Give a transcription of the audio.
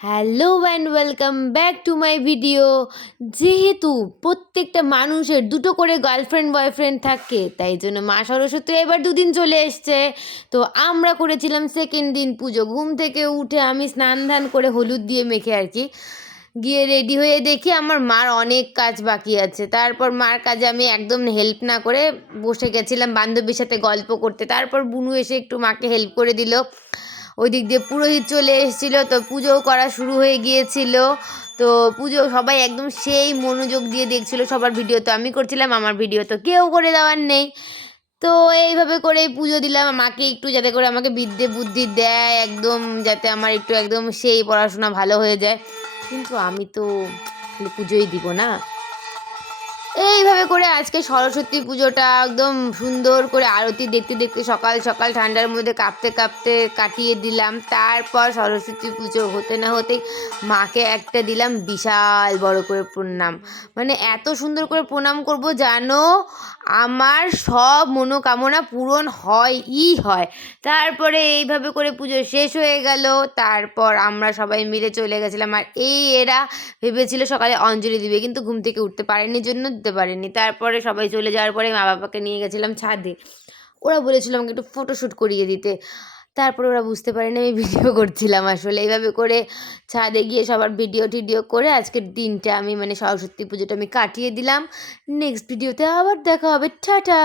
Hello and welcome back to my video. যেহেতু প্রত্যেকটা মানুষের দুটো করে গার্লফ্রেন্ড বয়ফ্রেন্ড থাকে, তাই জন্য মা সরস্বতী এবার দুদিন চলে এসছে। তো আমরা করেছিলাম সেকেন্ড দিন পুজো। ঘুম থেকে উঠে আমি স্নান ধান করে হলুদ দিয়ে মেখে আর কি গিয়ে রেডি হয়ে দেখি আমার মার অনেক কাজ বাকি আছে। তারপর মার কাজে আমি একদম হেল্প না করে বসে গেছিলাম বান্ধবীর সাথে গল্প করতে। তারপর বুনু এসে একটু মাকে হেল্প করে দিল। ওই দিক দিয়ে পুরোহিত চলে এসেছিল, তো পুজোও করা শুরু হয়ে গিয়েছিল। তো পুজো সবাই একদম সেই মনোযোগ দিয়ে দেখছিল। সবার ভিডিও তো আমি করছিলাম, আমার ভিডিও তো কেউ করে দেওয়ার নেই। তো এইভাবে করে পুজো দিলাম মাকে, একটু যাতে করে আমাকে বিদ্যে বুদ্ধি দেয় একদম, যাতে আমার একটু একদম সেই পড়াশোনা ভালো হয়ে যায়। কিন্তু আমি তো খালি পুজোই দিব না। এইভাবে করে আজকে সরস্বতী পুজোটা একদম সুন্দর করে আরতি দেখতে দেখতে সকাল সকাল ঠান্ডার মধ্যে কাঁপতে কাঁপতে কাটিয়ে দিলাম। তারপর সরস্বতী পুজো হতে না হতেই মাকে একটা দিলাম বিশাল বড় করে প্রণাম। মানে এত সুন্দর করে প্রণাম করব জানো, আমার সব মনোকামনা পূরণ হয়। তারপরে এইভাবে করে পুজো শেষ হয়ে গেল। তারপর আমরা সবাই মিলে চলে গেছিলাম। আর এরা ভেবেছিল সকালে অঞ্জলি দিবে, কিন্তু ঘুম থেকে উঠতে পারেনি জন্য দিতে পারেনি। তারপরে সবাই চলে যাওয়ার পরে মা বাবাকে নিয়ে গেছিলাম ছাদে। ওরা বলেছিল আমাকে একটু ফটোশ্যুট করিয়ে দিতে। তারপরে ওরা বুঝতে পারেনি আমি ভিডিও করছিলাম আসলে। এইভাবে করে ছাদে গিয়ে সবার ভিডিও টিডিও করে আজকের দিনটা আমি মানে সরস্বতী পুজোটা আমি কাটিয়ে দিলাম। নেক্সট ভিডিওতে আবার দেখা হবে। টাটা।